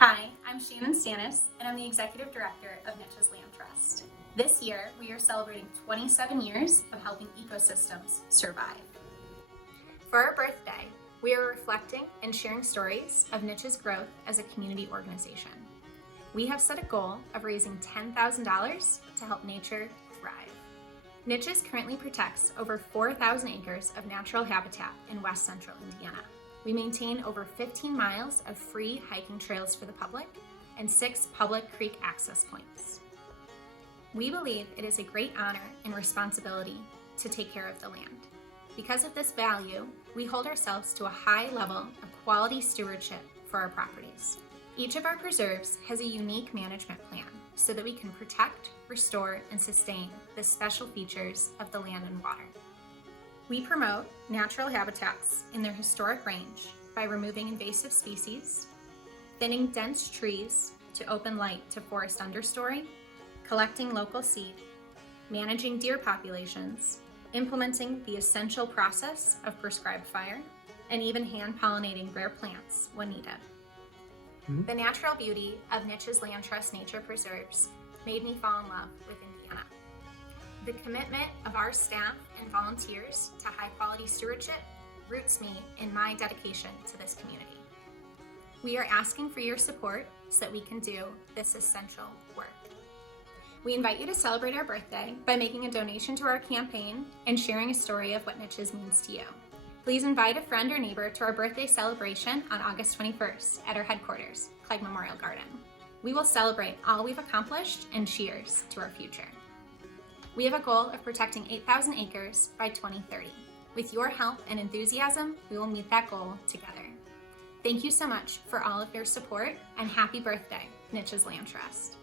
Hi, I'm Shannon Stanis, and I'm the Executive Director of NICHES Land Trust. This year, we are celebrating 27 years of helping ecosystems survive. For our birthday, we are reflecting and sharing stories of NICHES' growth as a community organization. We have set a goal of raising $10,000 to help nature thrive. NICHES currently protects over 4,000 acres of natural habitat in West Central Indiana. We maintain over 15 miles of free hiking trails for the public and 6 public creek access points. We believe it is a great honor and responsibility to take care of the land. Because of this value, we hold ourselves to a high level of quality stewardship for our properties. Each of our preserves has a unique management plan so that we can protect, restore, and sustain the special features of the land and water. We promote natural habitats in their historic range by removing invasive species, thinning dense trees to open light to forest understory, collecting local seed, managing deer populations, implementing the essential process of prescribed fire, and even hand-pollinating rare plants when needed. The natural beauty of NICHES Land Trust Nature Preserves made me fall in love with Indiana. The commitment of our staff and volunteers to high-quality stewardship roots me in my dedication to this community. We are asking for your support so that we can do this essential work. We invite you to celebrate our birthday by making a donation to our campaign and sharing a story of what NICHES means to you. Please invite a friend or neighbor to our birthday celebration on August 21st at our headquarters, Clegg Memorial Garden. We will celebrate all we've accomplished and cheers to our future. We have a goal of protecting 8,000 acres by 2030. With your help and enthusiasm, we will meet that goal together. Thank you so much for all of your support, and happy birthday, NICHES Land Trust.